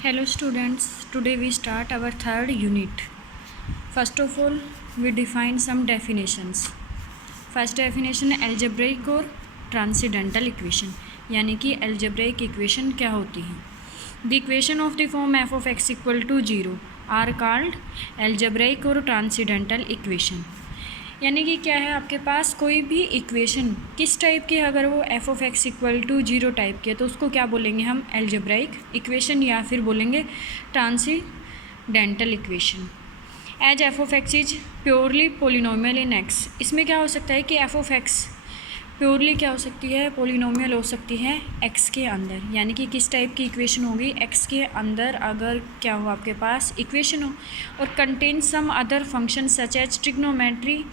Hello students, today we start our third unit. First of all, we define some definitions. First definition algebraic और transcendental equation, यानी कि algebraic equation क्या होती है. The equation of the form f of x equal to 0 are called algebraic और transcendental equation. यानी कि क्या है, आपके पास कोई भी इक्वेशन किस टाइप की, अगर वो F of X equal to 0 type की है तो उसको क्या बोलेंगे हम, एल्जेब्राइक इक्वेशन या फिर बोलेंगे transcendental equation. As F of X is purely polynomial in X. इसमें क्या हो सकता है कि एफ ऑफ एक्स प्योरली क्या हो सकती है, पोलिनोमियल हो सकती है एक्स के अंदर. यानी कि किस टाइप की इक्वेशन होगी, एक्स के अंदर अगर क्या हो आपके पास इक्वेशन हो और contain some other function such as trigonometry,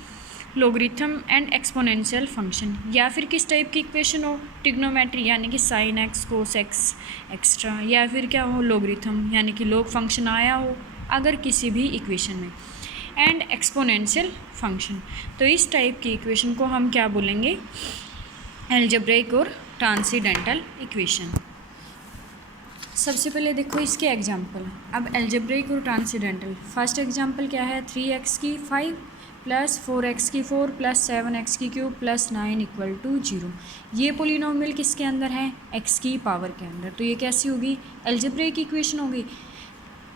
logarithm and exponential function. या फिर किस टाइप की इक्वेशन हो, ट्रिग्नोमेट्री यानी कि sine x cos x extra, या फिर क्या हो लोगरिथम यानी कि लोग फंक्शन आया हो अगर किसी भी इक्वेशन में, एंड एक्सपोनेंशियल फंक्शन. तो इस टाइप की इक्वेशन को हम क्या बोलेंगे, एल्जेब्राइक और ट्रांसेंडेंटल इक्वेशन. सबसे पहले देखो इसके एग्जाम्पल. अब एल्जेब्राइक और ट्रांसेंडेंटल, फर्स्ट एग्जाम्पल क्या है, 3x की 5 प्लस 4x की 4 प्लस 7x की क्यूब प्लस 9 इक्वल टू 0. ये पोलिनोमियल किसके अंदर है, x की पावर के अंदर. तो ये कैसी होगी, एल्जेब्राइक इक्वेशन होगी.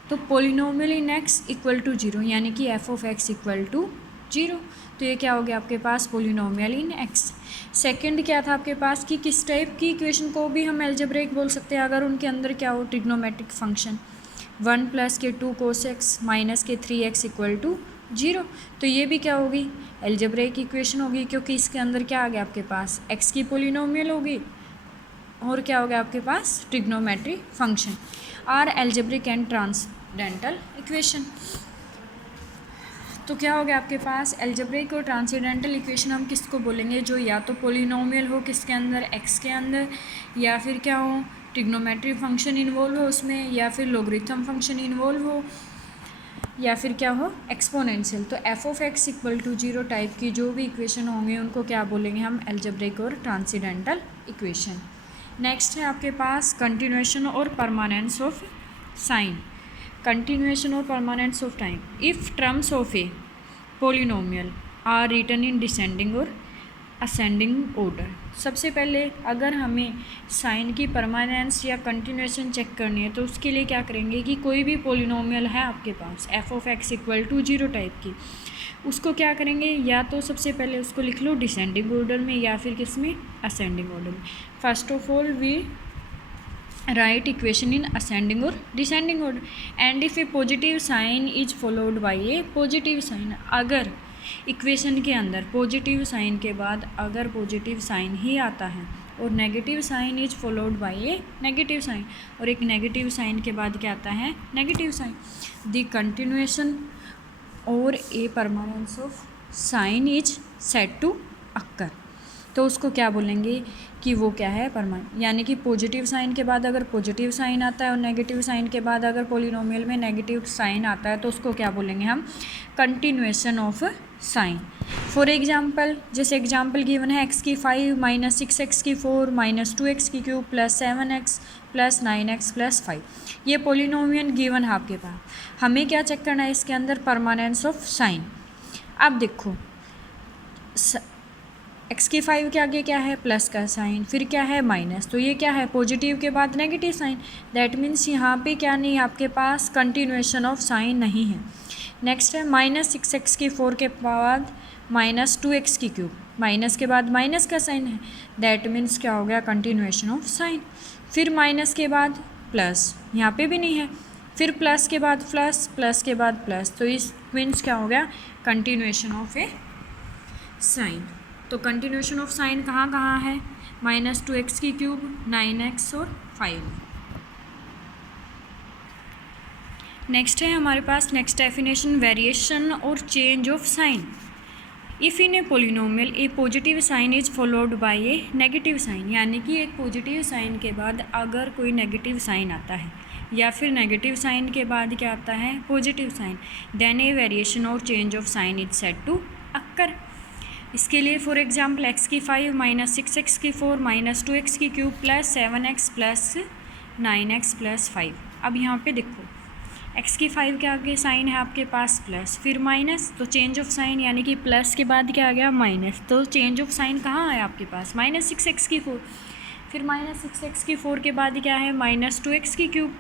तो polynomial in x equal to 0 यानी कि f of x equal to 0. तो ये क्या हो गया आपके पास, पोलिनोमियल इन x. सेकंड क्या था आपके पास कि किस टाइप की इक्वेशन को भी हम एल्जेब्राइक बोल सकते हैं, अगर उनके अंदर क्या हो, ट्रिग्नोमेट्रिक फंक्शन 1 प्लस के 2 कोस x माइनस के 3x इक्वल टू 0. तो ये भी क्या होगी, एल्जेब्राइक इक्वेशन होगी, क्योंकि इसके अंदर क्या आ गया आपके पास, x की पोलिनोमियल होगी और क्या हो गया आपके पास, trigonometric function. Or algebraic and transcendental equation. तो क्या हो गया आपके पास, एल्जेब्रिक और ट्रांसेंडेंटल इक्वेशन हम किसको बोलेंगे, जो या तो पोलिनोमियल हो किसके अंदर, एक्स के अंदर, या फिर क्या हो, ट्रिग्नोमेट्रिक फंक्शन इन्वॉल्व हो उसमें, या फिर लोगरिथम फंक्शन इन्वॉल्व हो, या फिर क्या हो, एक्सपोनेंशियल. तो F of X equal to 0 type की जो भी इक्वेशन होंगे उनको क्या बोलेंगे हम, एल्जेब्रिक और ट्रांसेंडेंटल इक्वेशन. नेक्स्ट है आपके पास कंटिन्यूएशन और परमानेंस ऑफ साइन. कंटिन्यूएशन और permanence of time. If terms of a polynomial are written in descending और असेंडिंग ऑर्डर. सबसे पहले अगर हमें साइन की परमानेंस या कंटिन्यूएशन चेक करनी है तो उसके लिए क्या करेंगे कि कोई भी पोलिनोमियल है आपके पास F of X equal to 0 type की, उसको क्या करेंगे, या तो सबसे पहले उसको लिख लो डिसेंडिंग ऑर्डर में या फिर किस में, असेंडिंग ऑर्डर में. First of all we write equation in ascending और descending order. And if a positive sign is followed by a positive sign, अगर इक्वेशन के अंदर पॉजिटिव साइन के बाद अगर पॉजिटिव साइन ही आता है और negative sign is followed by a negative sign, और एक नेगेटिव साइन के बाद क्या आता है, नेगेटिव साइन, द कंटिन्यूएशन और a permanence of sign is said to occur. तो उसको क्या बोलेंगे कि वो क्या है, परमानेंट. यानी कि पॉजिटिव साइन के बाद अगर पॉजिटिव साइन आता है और नेगेटिव साइन के बाद अगर पोलिनोमियल में नेगेटिव साइन आता है तो उसको क्या बोलेंगे हम, continuation of sine. For example, जैसे एग्जांपल गिवन है x की 5 माइनस 6x की 4 माइनस 2x की cube plus 7x plus 9x plus 5. ये पोलिनोमियल गिवन है आपके पास. हमें क्या चेक करना है इसके अंदर, परमानेंस ऑफ साइन. अब देखो x की 5 के आगे क्या है, प्लस का साइन, फिर क्या है माइनस, तो ये क्या है, पॉजिटिव के बाद नेगेटिव साइन. दैट मीन्स यहाँ पे क्या नहीं है आपके पास, कंटिन्यूएशन ऑफ साइन नहीं है. नेक्स्ट है माइनस 6x की 4 के बाद माइनस 2x की क्यूब, माइनस के बाद माइनस का साइन है. दैट मीन्स क्या हो गया, कंटिन्यूएशन ऑफ साइन. फिर माइनस के बाद प्लस, यहाँ पे भी नहीं है, फिर प्लस के बाद प्लस, प्लस के बाद प्लस, तो इस मीन्स क्या हो गया, कंटिन्यूएशन ऑफ ए साइन. तो कंटिन्यूएशन ऑफ साइन कहाँ कहाँ है, माइनस 2x की क्यूब, 9x और 5. नेक्स्ट है हमारे पास नेक्स्ट डेफिनेशन, वेरिएशन और change of sign. If in a polynomial a positive sign is followed by a negative sign. यानी कि एक पॉजिटिव साइन के बाद अगर कोई नेगेटिव साइन आता है या फिर नेगेटिव साइन के बाद क्या आता है, positive sign, then a variation और change of sign is said to occur. इसके लिए फॉर एग्जांपल x की 5 माइनस 6x की 4 माइनस 2x की cube plus 7x plus 9x plus 5. अब यहाँ पे देखो x की 5 के आगे साइन है आपके पास प्लस, फिर माइनस, तो चेंज ऑफ साइन यानी कि प्लस के बाद क्या आ गया माइनस, तो चेंज ऑफ साइन कहाँ आया आपके पास -6x की 4, फिर -6x की 4 के बाद क्या है -2x की क्यूब,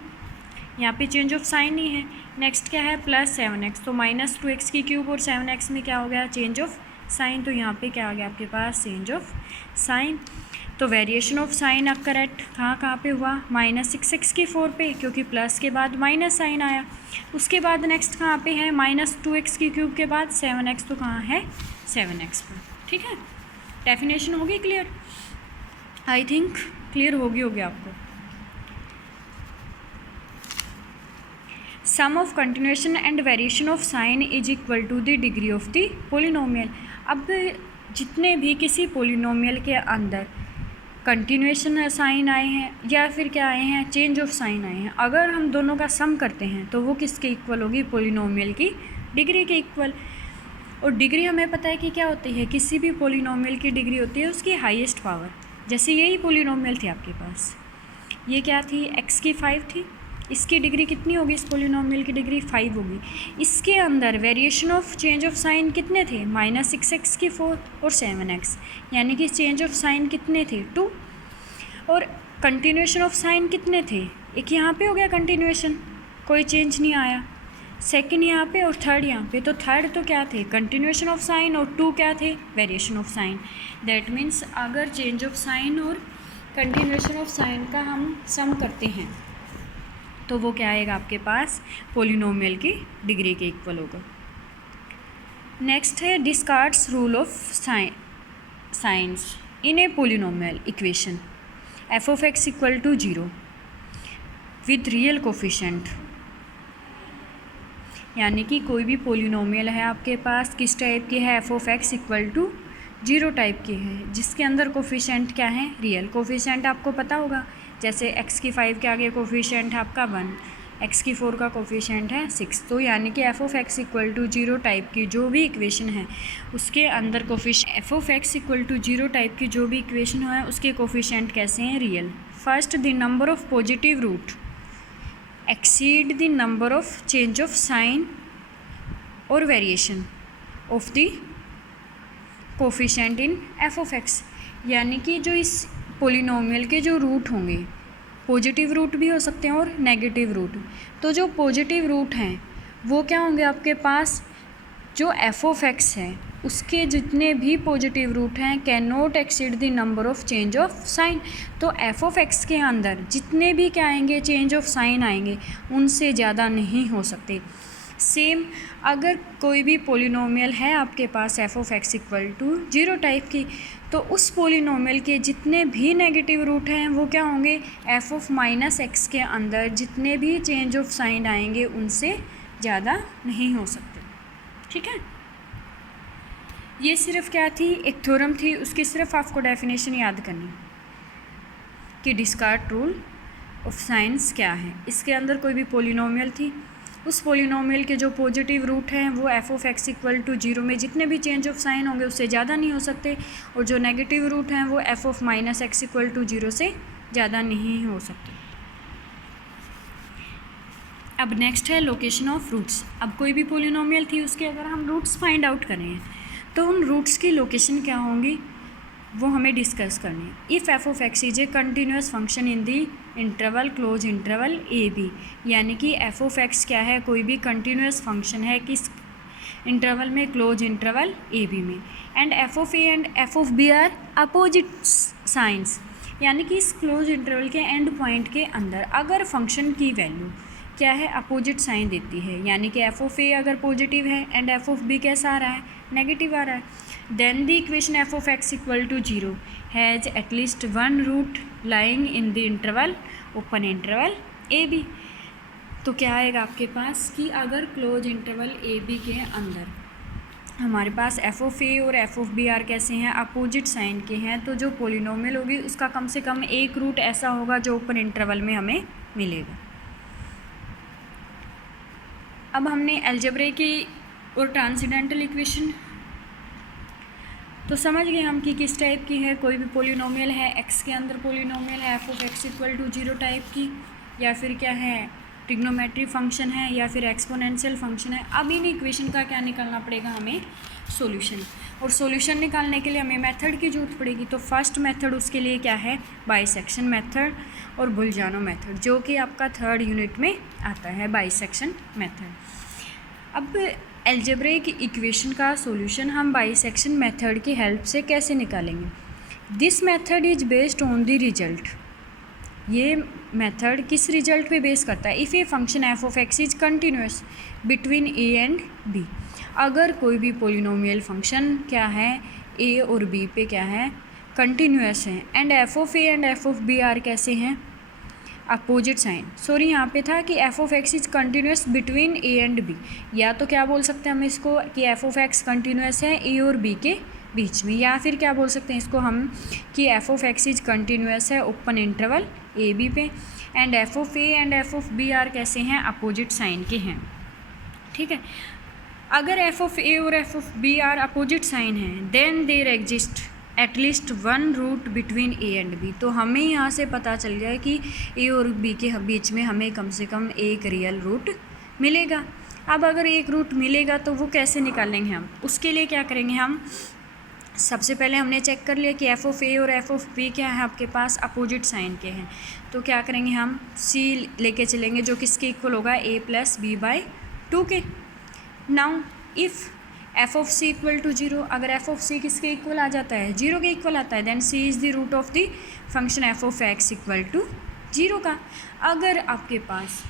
यहाँ पे चेंज ऑफ साइन नहीं है। नेक्स्ट क्या है +7x, तो -2x की क्यूब और 7x में क्या हो गया चेंज ऑफ साइन, तो यहाँ पे क्या आ गया आपके पास चेंज ऑफ साइन। तो variation of sign occur at कहाँ पे हुआ -6x की 4 पे, क्योंकि प्लस के बाद माइनस साइन आया। उसके बाद नेक्स्ट कहाँ पे है -2x की क्यूब के बाद 7x, तो कहाँ है 7x पर। ठीक है, डेफिनेशन होगी क्लियर, आई थिंक क्लियर होगी आपको। Sum of continuation and variation of sign is equal to the degree of the polynomial. अब जितने भी किसी पोलिनोमियल के अंदर कंटिन्यूएशन साइन आए हैं या फिर क्या आए हैं चेंज ऑफ साइन आए हैं, अगर हम दोनों का सम करते हैं तो वो किसके इक्वल होगी पोलिनोमियल की डिग्री के इक्वल। और डिग्री हमें पता है कि क्या होती है, किसी भी पोलिनोमियल की डिग्री होती है उसकी हाईएस्ट पावर। जैसे यही पोलिनोमियल थी आपके पास, ये क्या थी x की 5 थी, इसकी डिग्री कितनी होगी, इस पोलिनोमियल की डिग्री 5 होगी। इसके अंदर variation of change of sign कितने थे -6x की 4 और 7x, यानी कि चेंज ऑफ साइन कितने थे 2, और कंटिन्यूएशन ऑफ साइन कितने थे, एक यहाँ पे हो गया कंटिन्यूएशन, कोई चेंज नहीं आया, सेकंड यहाँ पे और थर्ड यहाँ पे। तो थर्ड तो क्या थे कंटिन्यूएशन ऑफ साइन और 2 क्या थे variation of sign. That means अगर चेंज ऑफ साइन और कंटिन्यूएशन ऑफ साइन का हम सम करते हैं तो वो क्या आएगा आपके पास पोलिनोमियल की डिग्री के इक्वल होगा। नेक्स्ट है Descartes rule of signs in a polynomial equation f of x equal to 0 with real coefficient. यानी कि कोई भी पोलिनोमियल है आपके पास किस टाइप की है, f of x equal to 0 type की है, जिसके अंदर कोफिशेंट क्या है रियल। कोफिशेंट आपको पता होगा, जैसे x की 5 के आगे कोफिशेंट है आपका 1, x की 4 का कोफिशेंट है 6। तो यानी कि f of x equal to 0 type की जो भी इक्वेशन है उसके अंदर coefficient f of x equal to 0 type की जो भी इक्वेशन है उसके कोफिशेंट कैसे हैं real. First the number of positive root exceed the number of change of sign और variation of the coefficient in f of x। यानी कि जो इस पोलिनोमियल के जो रूट होंगे पॉजिटिव रूट भी हो सकते हैं और नेगेटिव रूट। तो जो पॉजिटिव रूट हैं वो क्या होंगे आपके पास, जो f of x है उसके जितने भी पॉजिटिव रूट हैं can not exceed the number of change of sign. तो f of x के अंदर जितने भी क्या आएंगे चेंज ऑफ साइन आएंगे उनसे ज़्यादा नहीं हो सकते। सेम अगर कोई भी पोलिनोमियल है आपके पास f of x equal to 0 type की, तो उस पोलिनोमियल के जितने भी नेगेटिव रूट हैं वो क्या होंगे f of -x के अंदर जितने भी चेंज ऑफ साइन आएंगे उनसे ज़्यादा नहीं हो सकते। ठीक है, ये सिर्फ क्या थी एक थ्योरम थी, उसकी सिर्फ आपको डेफिनेशन याद करनी कि डिस्कार्ड रूल ऑफ साइंस क्या है। इसके अंदर कोई भी पोलिनोमियल थी, उस पोलिनोमियल के जो पॉजिटिव रूट हैं वो f of x equal to 0 में जितने भी चेंज ऑफ साइन होंगे उससे ज़्यादा नहीं हो सकते, और जो नेगेटिव रूट हैं वो f of -x equal to 0 से ज़्यादा नहीं हो सकते। अब नेक्स्ट है लोकेशन ऑफ रूट्स। अब कोई भी पोलिनोमियल थी उसके अगर हम रूट्स फाइंड आउट करें तो उन रूट्स की लोकेशन क्या होंगी वो हमें डिस्कस करनी है। If f of x is a continuous function in the interval close interval A B, यानी कि f of x क्या है कोई भी कंटिन्यूस फंक्शन है किस इंटरवल में क्लोज इंटरवल ए बी में, and f of a and f of b are opposite signs. यानी कि इस क्लोज इंटरवल के एंड पॉइंट के अंदर अगर फंक्शन की वैल्यू क्या है अपोजिट साइन देती है, यानी कि f of a अगर पॉजिटिव है एंड f of b कैसा आ रहा है नेगेटिव आ रहा है, then the equation f of x equal to 0 has at least one root lying in the interval open interval A B. तो क्या आएगा आपके पास कि अगर क्लोज इंटरवल ए बी के अंदर हमारे पास f of a और f of b आर कैसे हैं अपोजिट साइन के हैं, तो जो पोलिनोमियल होगी उसका कम से कम एक रूट ऐसा होगा जो ओपन इंटरवल में हमें मिलेगा। अब हमने अलजेब्रे की और ट्रांसेंडेंटल इक्वेशन तो समझ गए हम कि किस टाइप की है। कोई भी पोलिनोमियल है x के अंदर पोलिनोमियल है f of x equal to 0 type की, या फिर क्या है ट्रिग्नोमेट्री फंक्शन है या फिर एक्सपोनेंशियल फंक्शन है। अब इन इक्वेशन का क्या निकालना पड़ेगा हमें, सॉल्यूशन। और सॉल्यूशन निकालने के लिए हमें मेथड की जरूरत पड़ेगी। तो फर्स्ट मेथड उसके लिए क्या है, बाइसेक्शन मेथड और बुल्जानो मेथड, जो कि आपका थर्ड यूनिट में आता है, बाइसेक्शन मेथड। अब अलजेब्रिक इक्वेशन का सॉल्यूशन हम बाइसेक्शन मेथड की हेल्प से कैसे निकालेंगे। This method is based on the result. ये मेथड किस रिजल्ट पे बेस करता है, if a function F of X is continuous between A and B. अगर कोई भी पोलिनोमियल फंक्शन क्या है, ए और बी पे क्या है, कंटिन्यूस है, and F of A and F of B are कैसे हैं, अपोजिट साइन। सॉरी यहाँ पे था कि F of X is continuous between A and B, या तो क्या बोल सकते हैं हम इसको कि एफ ऑफ एक्स कंटिन्यूस है ए और बी के बीच में, या फिर क्या बोल सकते हैं इसको हम कि F of X is continuous है ओपन इंटरवल ए बी पे, and F of A and F of B are कैसे हैं, अपोजिट साइन के हैं। ठीक है, अगर एफ ऑफ ए और F of B are opposite sign हैं, then there exist at least one root between A and B. तो हमें यहाँ से पता चल गया कि ए और बी के बीच में हमें कम से कम एक रियल रूट मिलेगा। अब अगर एक रूट मिलेगा तो वो कैसे निकालेंगे हम, उसके लिए क्या करेंगे हम, सबसे पहले हमने चेक कर लिया कि एफ ऑफ ए और एफ ऑफ बी क्या है आपके पास, अपोजिट साइन के हैं। तो क्या करेंगे हम, सी लेके चलेंगे जो किसके इक्वल होगा, ए प्लस बी बाई 2 के। Now if F of C equal to 0, अगर एफ ऑफ सी किसके इक्वल आ जाता है, 0 के इक्वल आता है, then C is the root of the function F of X equal to 0 का। अगर आपके पास